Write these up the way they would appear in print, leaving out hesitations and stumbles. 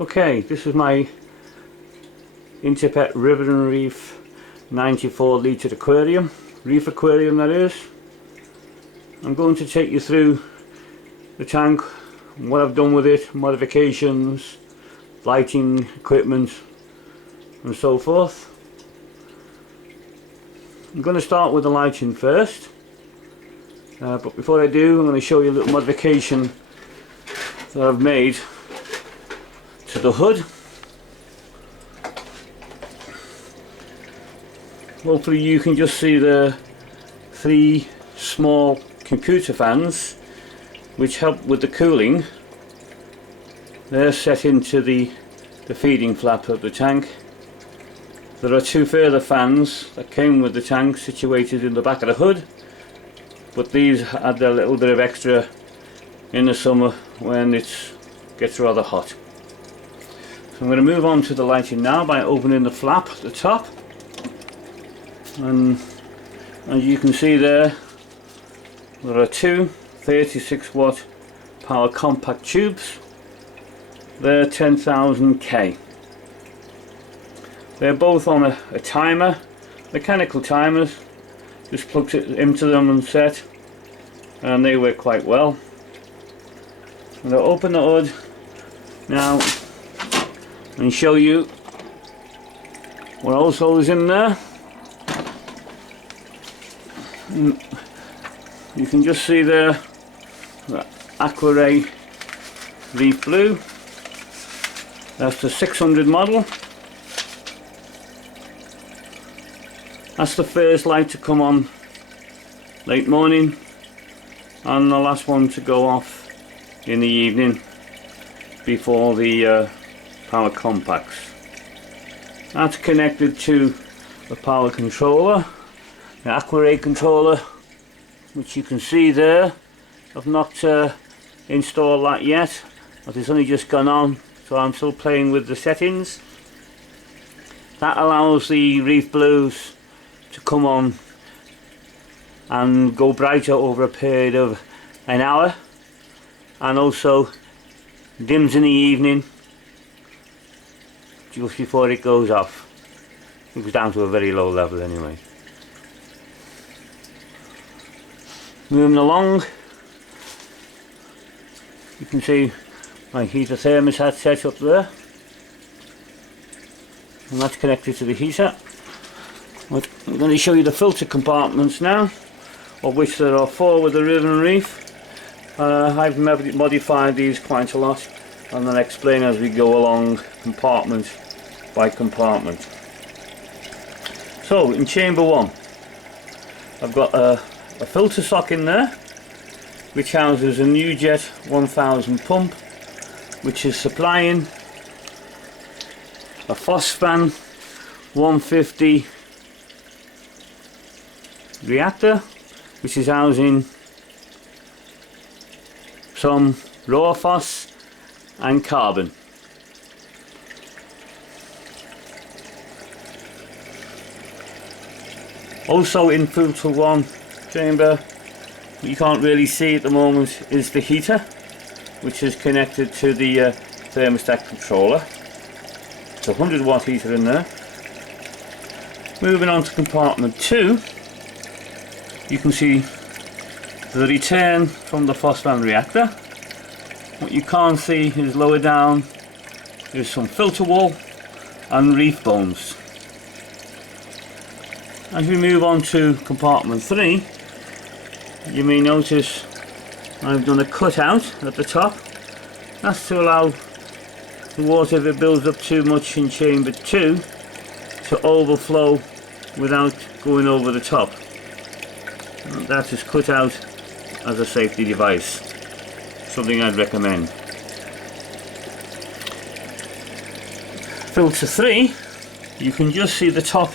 Okay, this is my Interpet River and Reef 94 litre aquarium, Reef aquarium that is. I'm going to take you through the tank, what I've done with it, modifications, lighting, equipment and so forth. I'm going to start with the lighting first, but before I do I'm going to show you a little modification that I've made to the hood. Hopefully you can just see the three small computer fans which help with the cooling. They're set into the feeding flap of the tank. There are two further fans that came with the tank situated in the back of the hood, but these add a little bit of extra in the summer when it gets rather hot. So I'm going to move on to the lighting now by opening the flap at the top, and as you can see there are two 36 watt power compact tubes. They're 10,000K. They're both on a timer, mechanical timers. Just plug it into them and set, and they work quite well. I'm going to open the hood now and show you what also is in there. You can just see there the Aquarium Reef Blue. That's the 600 model. That's the first light to come on late morning and the last one to go off in the evening before the power compacts. That's connected to the power controller, the Aquarium controller, which you can see there. I've not installed that yet, but it's only just gone on, so I'm still playing with the settings. That allows the Reef Blues to come on and go brighter over a period of an hour, and also dims in the evening just before it goes off. It goes down to a very low level anyway. Moving along, you can see my heater thermostat set up there, and that's connected to the heater. I'm going to show you the filter compartments now, of which there are 4 with the River and Reef. I've modified these quite a lot, and I'll explain as we go along compartment by compartment. So in chamber 1 I've got a filter sock in there which houses a new jet 1000 pump, which is supplying a Phospham 150 reactor, which is housing some raw phos and carbon. Also in filter 1 chamber, you can't really see at the moment, is the heater, which is connected to the thermostat controller. It's a 100 watt heater in there. Moving on to compartment 2, you can see the return from the Phospham reactor. What you can't see is lower down is some filter wall and reef bones. As we move on to compartment 3, you may notice I've done a cutout at the top. That's to allow the water, if it builds up too much in chamber 2, to overflow without going over the top. And that is cut out as a safety device, something I'd recommend. Filter 3, you can just see the top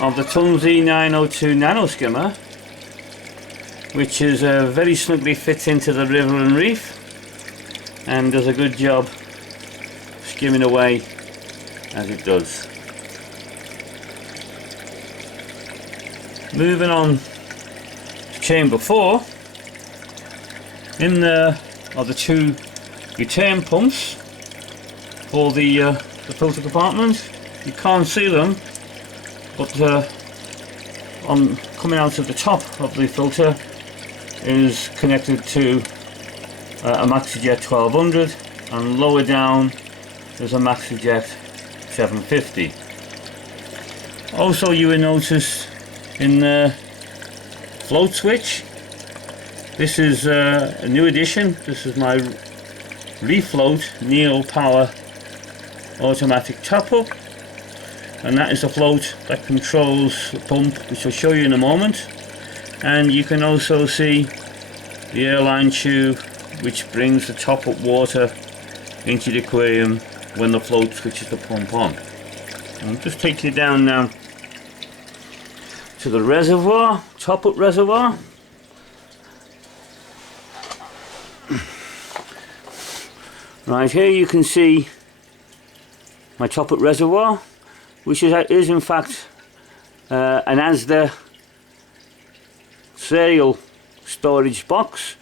of the Tunzi 902 nano skimmer, which is very snugly fits into the River and Reef and does a good job skimming away as it does. Moving on to chamber 4, in there are the 2 return pumps for the filter compartment. You can't see them, but on coming out of the top of the filter is connected to a MaxiJet 1200, and lower down there's a MaxiJet 750. Also, you will notice in the float switch, this is a new addition. This is my Reef float Neo Power automatic top up, and that is the float that controls the pump, which I'll show you in a moment. And you can also see the airline tube which brings the top up water into the aquarium when the float switches the pump on. I'll just take you down now to the reservoir, top up reservoir. Right here you can see my top up reservoir, which is in fact an ASDA serial storage box,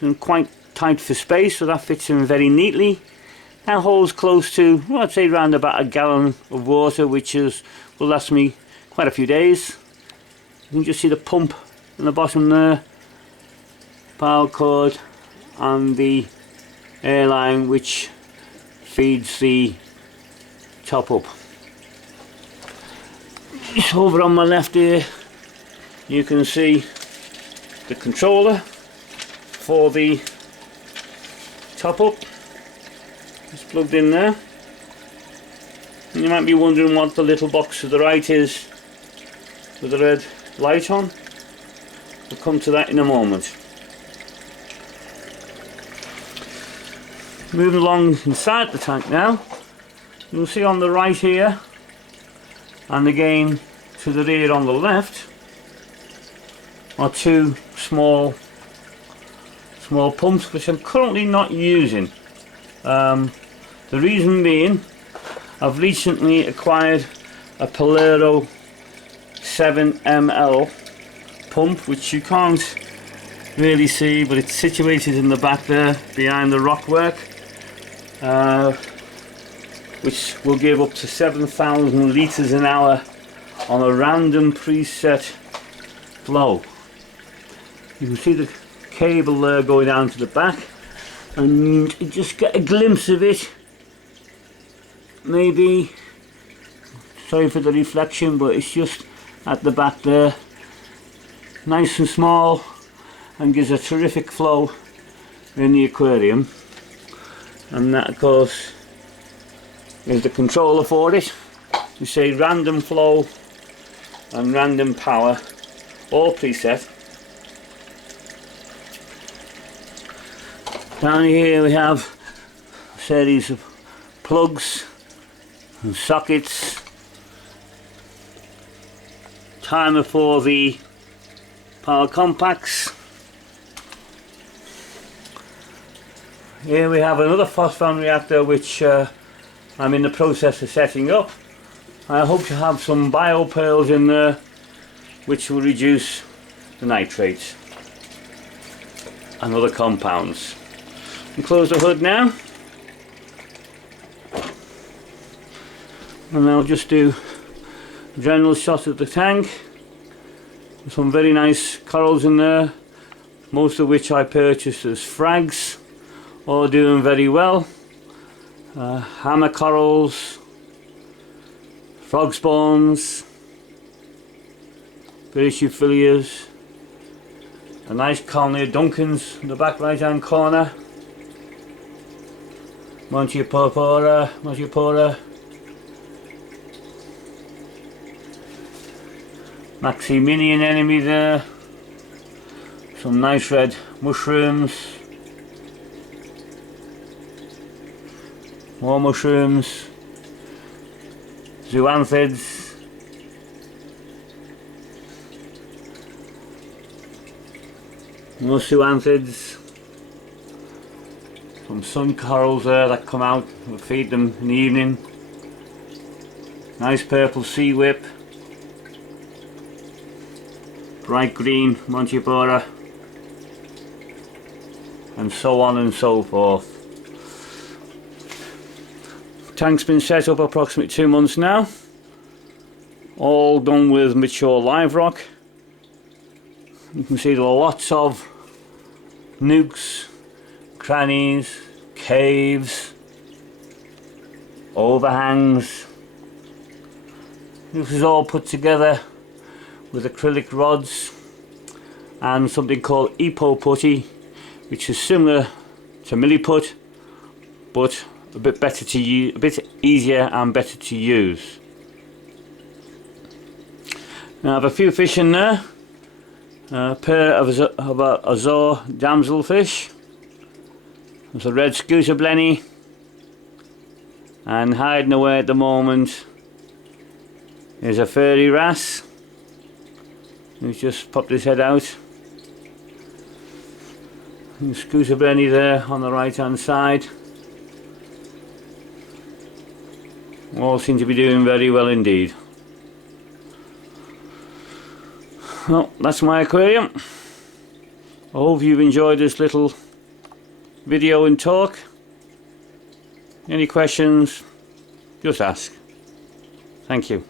and quite tight for space, so that fits in very neatly. That holds close to, well, I'd say around about a gallon of water, which will last me quite a few days. You can just see the pump in the bottom there, power cord, and the airline which feeds the top up. Just over on my left here you can see the controller for the top up. It's plugged in there, and you might be wondering what the little box to the right is with the red light on. We'll come to that in a moment. Moving along inside the tank now, you'll see on the right here, and again to the rear on the left, are two small pumps which I'm currently not using. The reason being, I've recently acquired a Polero 7ml pump, which you can't really see, but it's situated in the back there behind the rockwork, which will give up to 7,000 litres an hour on a random preset flow. You can see the cable there going down to the back, and you just get a glimpse of it. Maybe, sorry for the reflection, but it's just at the back there, nice and small, and gives a terrific flow in the aquarium. And that of course is the controller for it. You say random flow and random power, all preset. Down here we have a series of plugs and sockets, timer for the power compacts. Here we have another phosphon reactor which I'm in the process of setting up. I hope to have some biopearls in there which will reduce the nitrates and other compounds. And close the hood now, and I'll just do a general shot of the tank. There's some very nice corals in there, most of which I purchased as frags, all doing very well. Hammer corals, frog spawns, British euphyllias, a nice colony of Duncans in the back right hand corner, Montiopora, Maxi Mini anemone there, some nice red mushrooms, more mushrooms, zoanthids, more zoanthids, some sun corals there that come out. We'll feed them in the evening. Nice purple sea whip, bright green Montiopora, and so on and so forth. Tank's been set up approximately 2 months now. All done with mature live rock. You can see there are lots of nooks, crannies, caves, overhangs. This is all put together with acrylic rods and something called Epo putty, which is similar to milliput but a bit better to use, a bit easier and better to use. Now I have a few fish in there. A pair of azure damselfish. There's a red scooter blenny, and hiding away at the moment is a fairy wrasse who's just popped his head out. And scooter blenny there on the right hand side. All seem to be doing very well indeed. Well, that's my aquarium. I hope you've enjoyed this little video and talk. Any questions, just ask. Thank you.